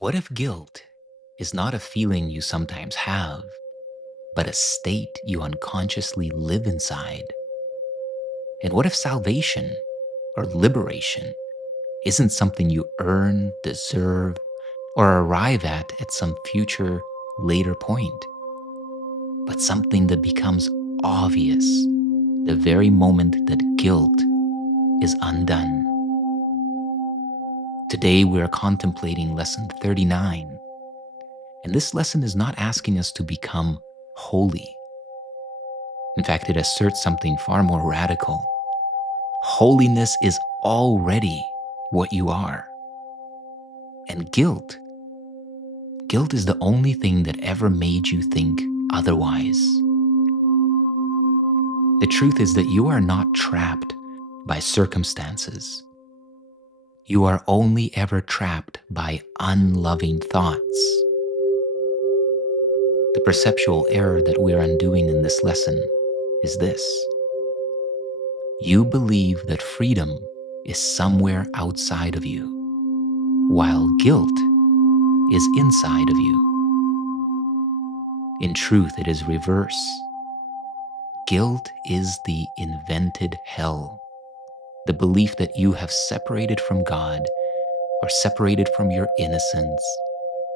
What if guilt is not a feeling you sometimes have, but a state you unconsciously live inside? And what if salvation or liberation isn't something you earn, deserve, or arrive at some future later point, but something that becomes obvious the very moment that guilt is undone? Today we are contemplating lesson 39, and this lesson is not asking us to become holy. In fact, it asserts something far more radical. Holiness is already what you are. And guilt is the only thing that ever made you think otherwise. The truth is that you are not trapped by circumstances. You are only ever trapped by unloving thoughts. The perceptual error that we are undoing in this lesson is this. You believe that freedom is somewhere outside of you, while guilt is inside of you. In truth, it is reverse. Guilt is the invented hell, the belief that you have separated from God or separated from your innocence,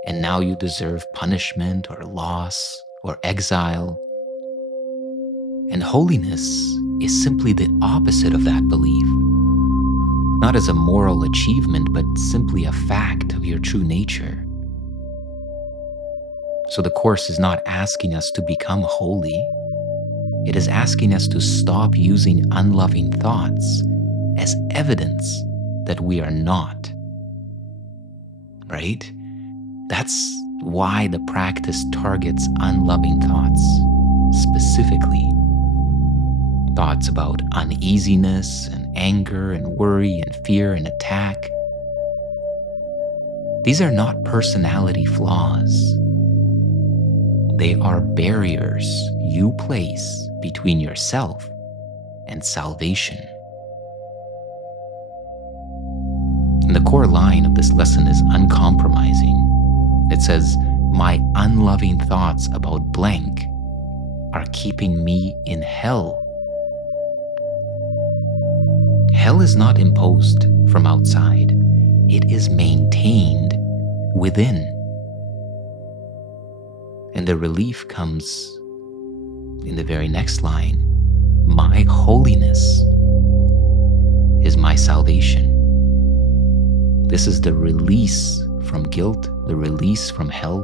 and now you deserve punishment or loss or exile. And holiness is simply the opposite of that belief, not as a moral achievement, but simply a fact of your true nature. So the Course is not asking us to become holy. It is asking us to stop using unloving thoughts as evidence that we are not. Right? That's why the practice targets unloving thoughts specifically. Thoughts about uneasiness and anger and worry and fear and attack. These are not personality flaws. They are barriers you place between yourself and salvation. And the core line of this lesson is uncompromising. It says, "My unloving thoughts about blank are keeping me in hell." Hell is not imposed from outside. It is maintained within. And the relief comes in the very next line. My holiness is my salvation. This is the release from guilt, the release from hell,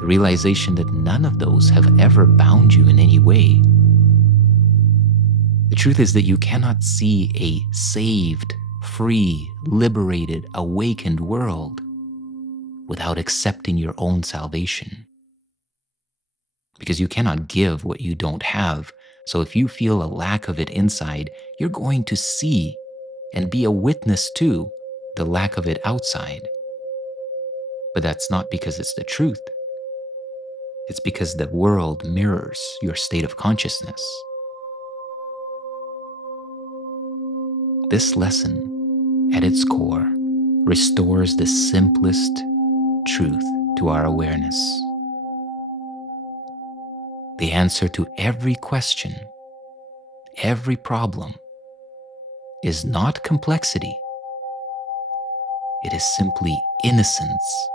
the realization that none of those have ever bound you in any way. The truth is that you cannot see a saved, free, liberated, awakened world without accepting your own salvation. Because you cannot give what you don't have. So if you feel a lack of it inside, you're going to see and be a witness to the lack of it outside. But that's not because it's the truth. It's because the world mirrors your state of consciousness. This lesson, at its core, restores the simplest truth to our awareness. The answer to every question, every problem, is not complexity. It is simply innocence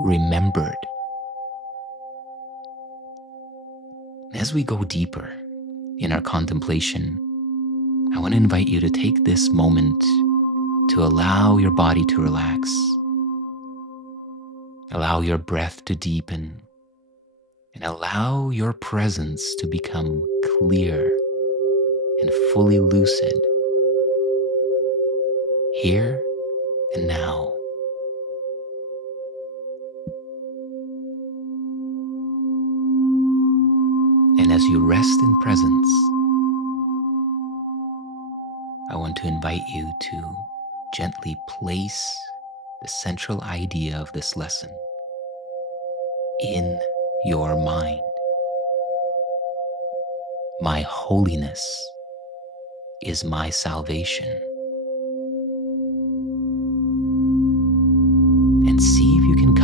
remembered. As we go deeper in our contemplation, I want to invite you to take this moment to allow your body to relax, allow your breath to deepen, and allow your presence to become clear and fully lucid, here and now. And as you rest in presence, I want to invite you to gently place the central idea of this lesson in your mind. My holiness is my salvation. And see if you can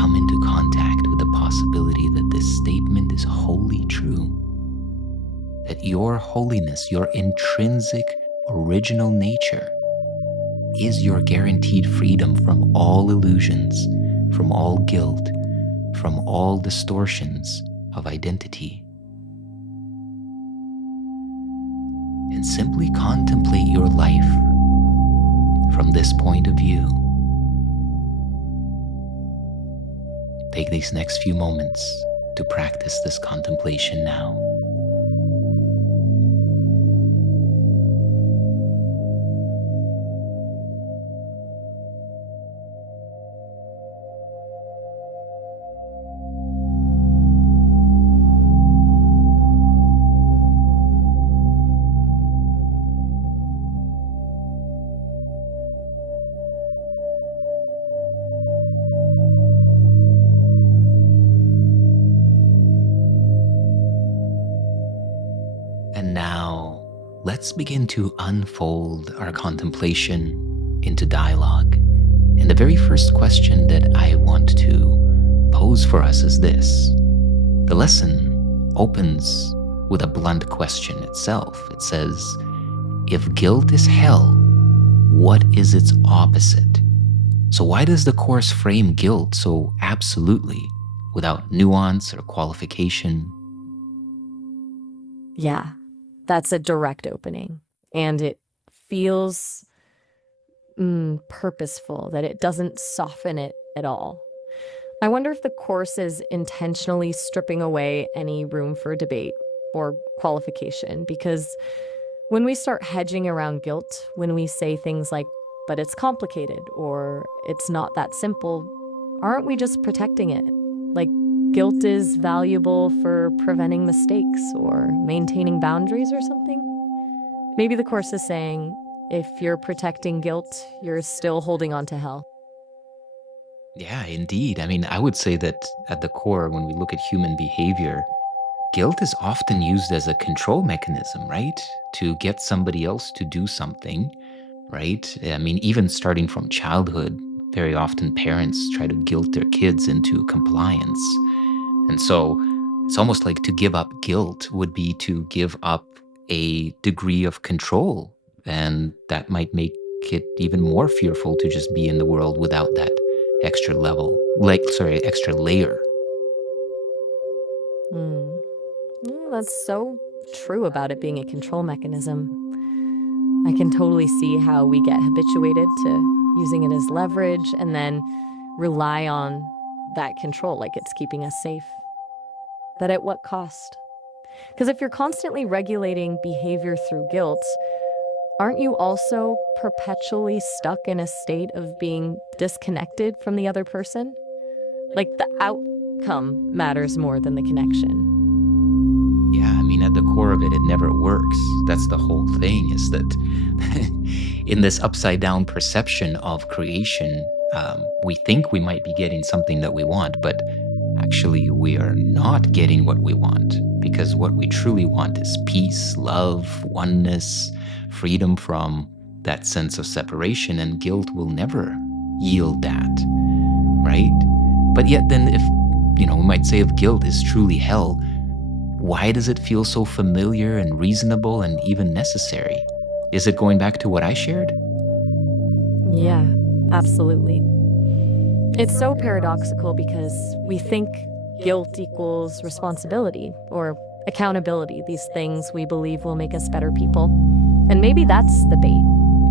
your holiness, your intrinsic original nature, is your guaranteed freedom from all illusions, from all guilt, from all distortions of identity. And simply contemplate your life from this point of view. Take these next few moments to practice this contemplation now. And now, let's begin to unfold our contemplation into dialogue. And the very first question that I want to pose for us is this. The lesson opens with a blunt question itself. It says, if guilt is hell, what is its opposite? So why does the Course frame guilt so absolutely, without nuance or qualification? Yeah, that's a direct opening. And it feels purposeful, that it doesn't soften it at all. I wonder if the Course is intentionally stripping away any room for debate or qualification, because when we start hedging around guilt, when we say things like, but it's complicated, or it's not that simple, aren't we just protecting it? Like, guilt is valuable for preventing mistakes or maintaining boundaries or something? Maybe the Course is saying, if you're protecting guilt, you're still holding on to hell. Yeah, indeed. I mean, I would say that at the core, when we look at human behavior, guilt is often used as a control mechanism, right? To get somebody else to do something, right? I mean, even starting from childhood, very often parents try to guilt their kids into compliance. And so it's almost like to give up guilt would be to give up a degree of control. And that might make it even more fearful to just be in the world without that extra level, extra layer. That's so true about it being a control mechanism. I can totally see how we get habituated to using it as leverage and then rely on that control like it's keeping us safe. But at what cost? Because if you're constantly regulating behavior through guilt, aren't you also perpetually stuck in a state of being disconnected from the other person? Like, the outcome matters more than the connection. Yeah, I mean, at the core of it, it never works. That's the whole thing, is that in this upside down perception of creation, we think we might be getting something that we want, but actually we are not getting what we want, because what we truly want is peace, love, oneness, freedom from that sense of separation, and guilt will never yield that, right? But yet then, if, we might say, if guilt is truly hell, why does it feel so familiar and reasonable and even necessary? Is it going back to what I shared? Yeah, absolutely. It's so paradoxical because we think guilt equals responsibility or accountability, these things we believe will make us better people. And maybe that's the bait,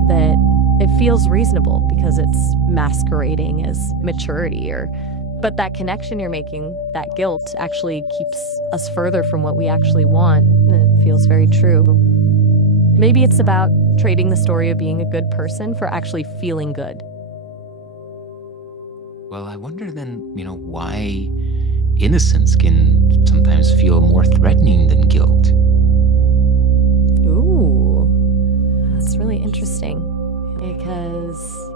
that it feels reasonable because it's masquerading as maturity, but that connection you're making, that guilt, actually keeps us further from what we actually want. And it feels very true. Maybe it's about trading the story of being a good person for actually feeling good. Well, I wonder then, why innocence can sometimes feel more threatening than guilt. Ooh, that's really interesting. Because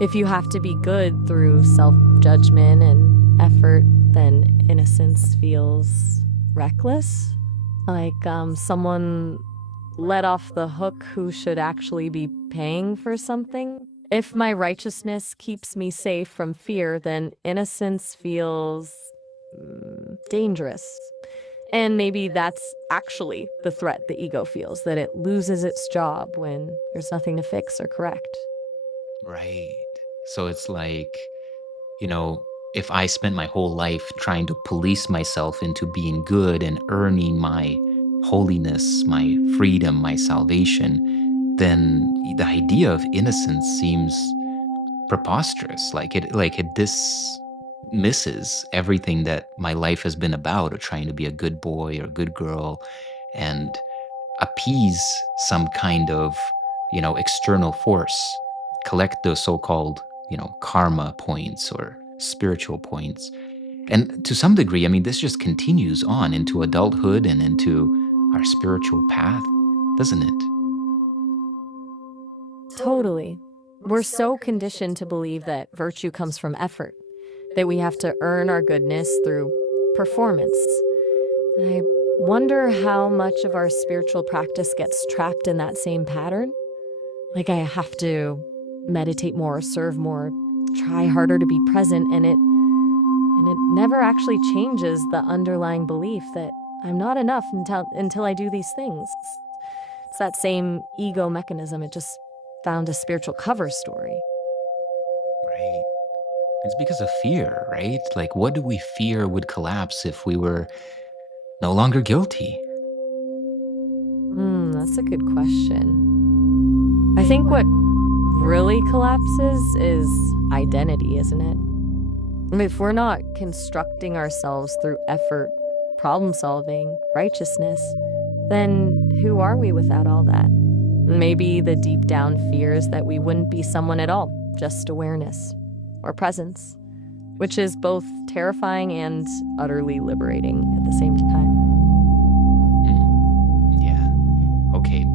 if you have to be good through self-judgment and effort, then innocence feels reckless. Like someone let off the hook who should actually be paying for something. If my righteousness keeps me safe from fear, then innocence feels dangerous. And maybe that's actually the threat the ego feels, that it loses its job when there's nothing to fix or correct. Right. So it's like, you know, if I spent my whole life trying to police myself into being good and earning my holiness, my freedom, my salvation, then the idea of innocence seems preposterous. Like it dismisses everything that my life has been about, of trying to be a good boy or a good girl and appease some kind of, external force, collect those so-called, karma points or spiritual points. And to some degree, I mean, this just continues on into adulthood and into our spiritual path, doesn't it? Totally. We're so conditioned to believe that virtue comes from effort, that we have to earn our goodness through performance. I wonder how much of our spiritual practice gets trapped in that same pattern. Like, I have to meditate more, serve more, try harder to be present, and it never actually changes the underlying belief that I'm not enough until I do these things. It's that same ego mechanism. It just found a spiritual cover story. Right. It's because of fear, right? Like, what do we fear would collapse if we were no longer guilty? That's a good question. I think what really collapses is identity, isn't it? If we're not constructing ourselves through effort, problem solving, righteousness, then who are we without all that? Maybe the deep down fears that we wouldn't be someone at all, just awareness or presence, which is both terrifying and utterly liberating at the same time. Yeah. Okay.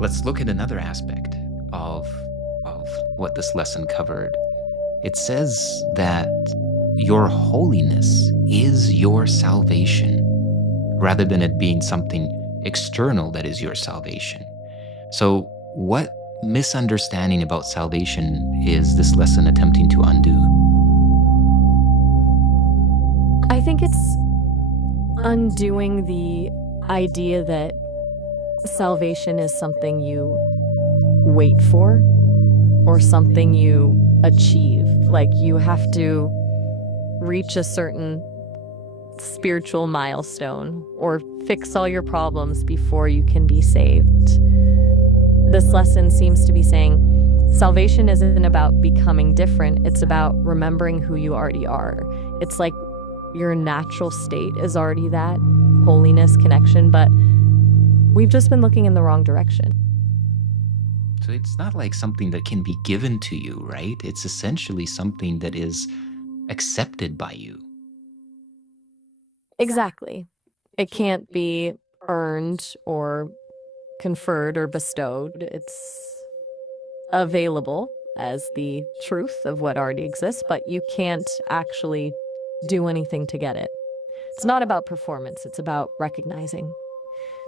Let's look at another aspect of what this lesson covered. It says that your holiness is your salvation, rather than it being something external that is your salvation. So, what misunderstanding about salvation is this lesson attempting to undo? I think it's undoing the idea that salvation is something you wait for or something you achieve. Like, you have to reach a certain spiritual milestone or fix all your problems before you can be saved. This lesson seems to be saying salvation isn't about becoming different. It's about remembering who you already are. It's like your natural state is already that holiness, connection, but we've just been looking in the wrong direction. So it's not like something that can be given to you, right? It's essentially something that is accepted by you. Exactly. It can't be earned or conferred or bestowed. It's available as the truth of what already exists, but you can't actually do anything to get it. It's not about performance, it's about recognizing.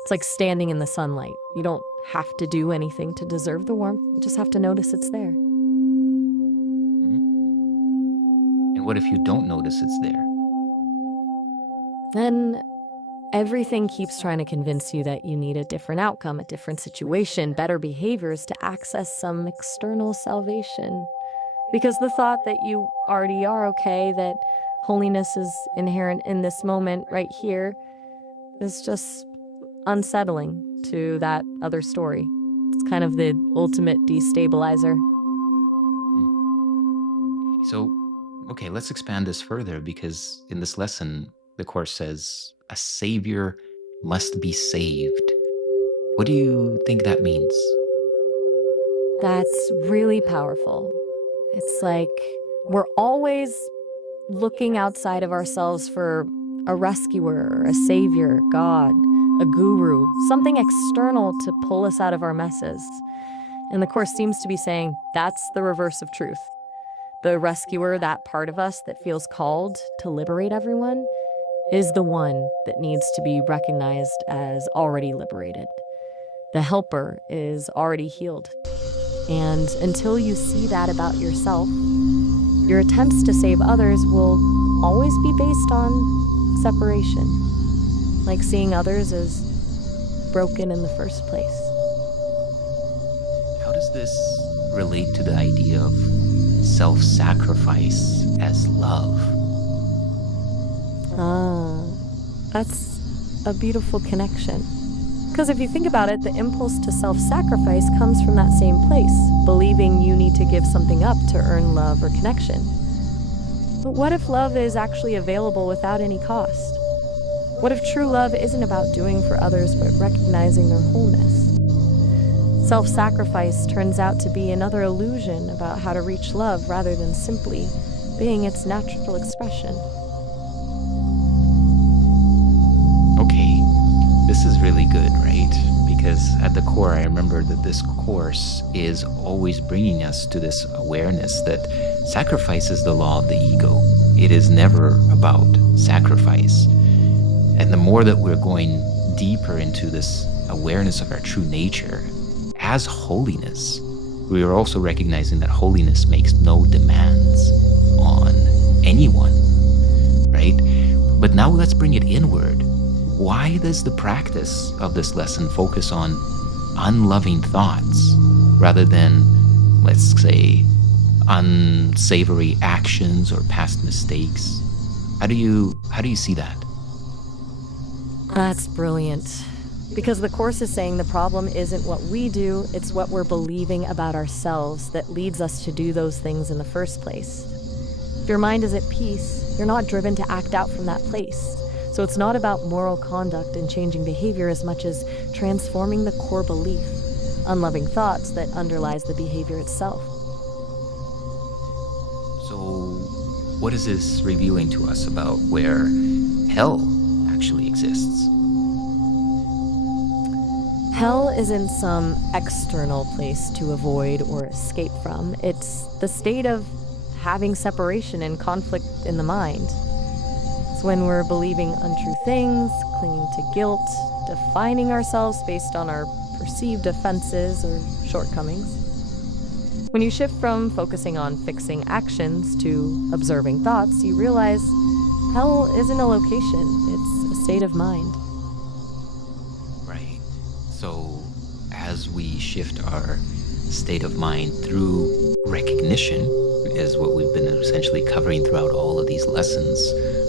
It's like standing in the sunlight. You don't have to do anything to deserve the warmth. You just have to notice it's there. And what if you don't notice it's there? Then everything keeps trying to convince you that you need a different outcome, a different situation, better behaviors to access some external salvation. Because the thought that you already are okay, that holiness is inherent in this moment right here, is just unsettling to that other story. It's kind of the ultimate destabilizer. So, okay, let's expand this further, because in this lesson, the Course says a savior must be saved. What do you think that means? That's really powerful. It's like we're always looking outside of ourselves for a rescuer, a savior, God, a guru, something external to pull us out of our messes. And the Course seems to be saying that's the reverse of truth. The rescuer, that part of us that feels called to liberate everyone, is the one that needs to be recognized as already liberated. The helper is already healed. And until you see that about yourself, your attempts to save others will always be based on separation. like seeing others as broken in the first place. How does this relate to the idea of self-sacrifice as love? That's a beautiful connection. Because if you think about it, the impulse to self-sacrifice comes from that same place, believing you need to give something up to earn love or connection. But what if love is actually available without any cost? What if true love isn't about doing for others but recognizing their wholeness? Self-sacrifice turns out to be another illusion about how to reach love rather than simply being its natural expression. Okay, this is really good, right? Because at the core, I remember that this course is always bringing us to this awareness that sacrifice is the law of the ego. It is never about sacrifice. And the more that we're going deeper into this awareness of our true nature as holiness, we are also recognizing that holiness makes no demands on anyone, right? But now let's bring it inward. Why does the practice of this lesson focus on unloving thoughts rather than, let's say, unsavory actions or past mistakes? How do you see that? That's brilliant. Because the Course is saying the problem isn't what we do, it's what we're believing about ourselves that leads us to do those things in the first place. If your mind is at peace, you're not driven to act out from that place. So it's not about moral conduct and changing behavior as much as transforming the core belief, unloving thoughts that underlies the behavior itself. So what is this revealing to us about where hell actually exists? Hell isn't some external place to avoid or escape from. It's the state of having separation and conflict in the mind. It's when we're believing untrue things, clinging to guilt, defining ourselves based on our perceived offenses or shortcomings. When you shift from focusing on fixing actions to observing thoughts, you realize hell isn't a location, it's a state of mind. Right. So as we shift our state of mind through recognition, is what we've been essentially covering throughout all of these lessons,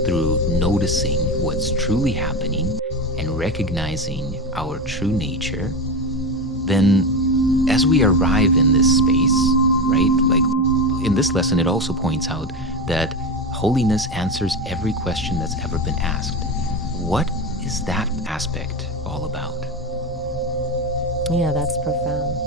through noticing what's truly happening and recognizing our true nature, then as we arrive in this space, right, like in this lesson, it also points out that holiness answers every question that's ever been asked. What is that aspect all about? Yeah, that's profound.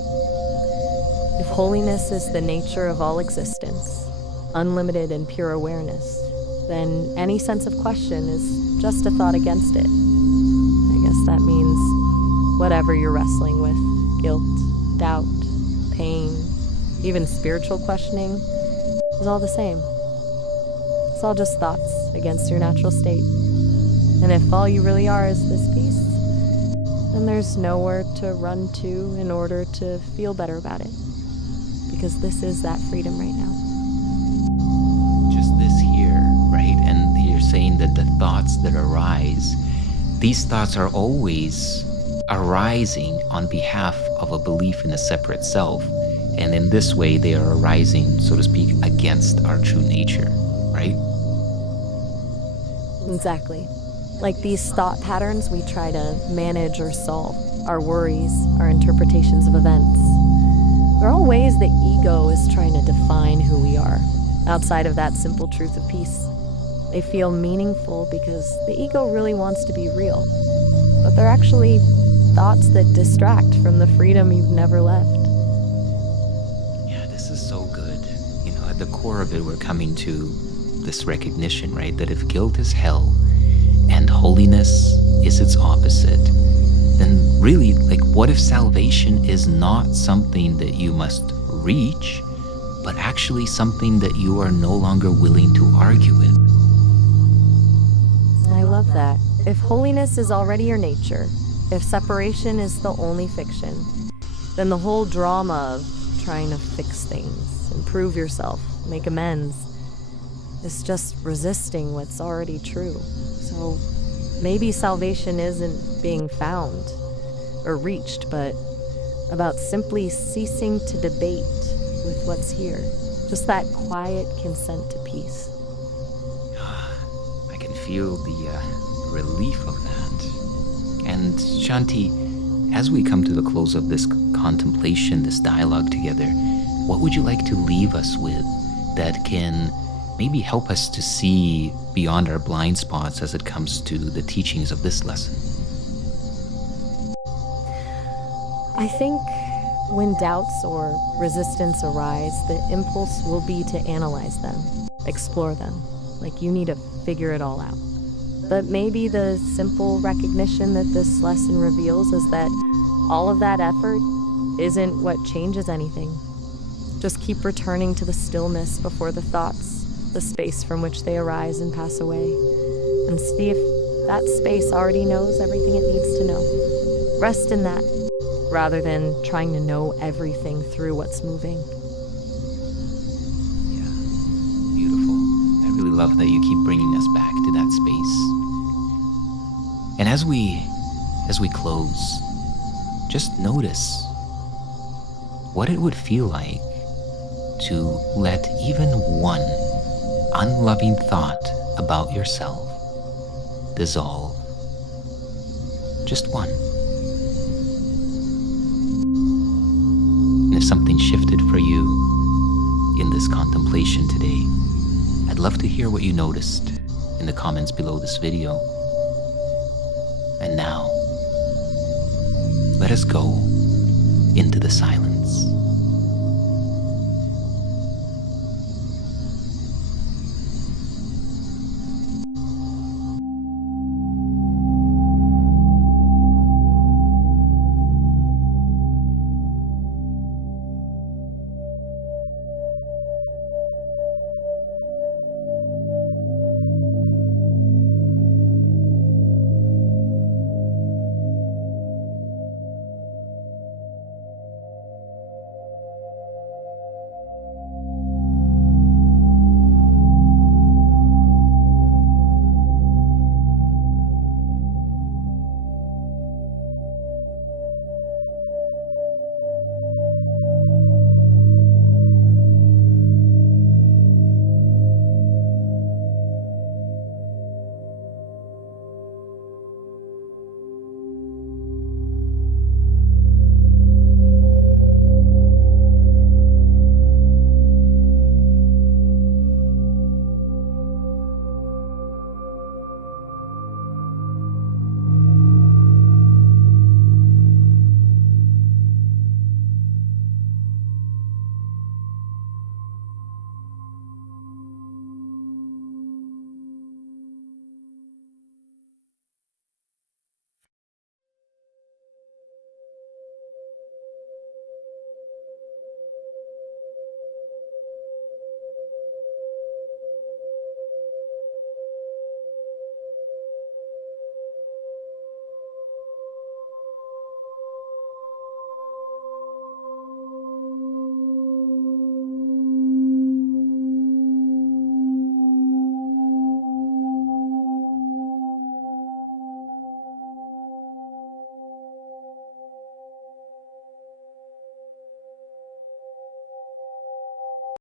If holiness is the nature of all existence, unlimited and pure awareness, then any sense of question is just a thought against it. I guess that means whatever you're wrestling with, guilt, doubt, pain, even spiritual questioning, is all the same. It's all just thoughts against your natural state. And if all you really are is this peace, then there's nowhere to run to in order to feel better about it. Because this is that freedom right now. Just this here, right? And you're saying that the thoughts that arise, these thoughts are always arising on behalf of a belief in a separate self. And in this way, they are arising, so to speak, against our true nature, right? Exactly. Like these thought patterns we try to manage or solve, our worries, our interpretations of events. They're all ways the ego is trying to define who we are, outside of that simple truth of peace. They feel meaningful because the ego really wants to be real, but they're actually thoughts that distract from the freedom you've never left. Yeah, this is so good. You know, at the core of it, we're coming to this recognition, right? That if guilt is hell and holiness is its opposite, then really, like, what if salvation is not something that you must reach, but actually something that you are no longer willing to argue with? I love that. If holiness is already your nature, if separation is the only fiction, then the whole drama of trying to fix things, improve yourself, make amends, is just resisting what's already true. So maybe salvation isn't being found or reached, but about simply ceasing to debate with what's here. Just that quiet consent to peace. I can feel the relief of that. And Shanti, as we come to the close of this contemplation, this dialogue together, what would you like to leave us with that can maybe help us to see beyond our blind spots as it comes to the teachings of this lesson? I think when doubts or resistance arise, the impulse will be to analyze them, explore them. Like you need to figure it all out. But maybe the simple recognition that this lesson reveals is that all of that effort isn't what changes anything. Just keep returning to the stillness before the thoughts, the space from which they arise and pass away, and see if that space already knows everything it needs to know. Rest in that, rather than trying to know everything through what's moving. Yeah, beautiful. I really love that you keep bringing us back to that space. And as we close, just notice what it would feel like to let even one unloving thought about yourself dissolve. Just one. And if something shifted for you in this contemplation today, I'd love to hear what you noticed in the comments below this video. And now, let us go into the silence.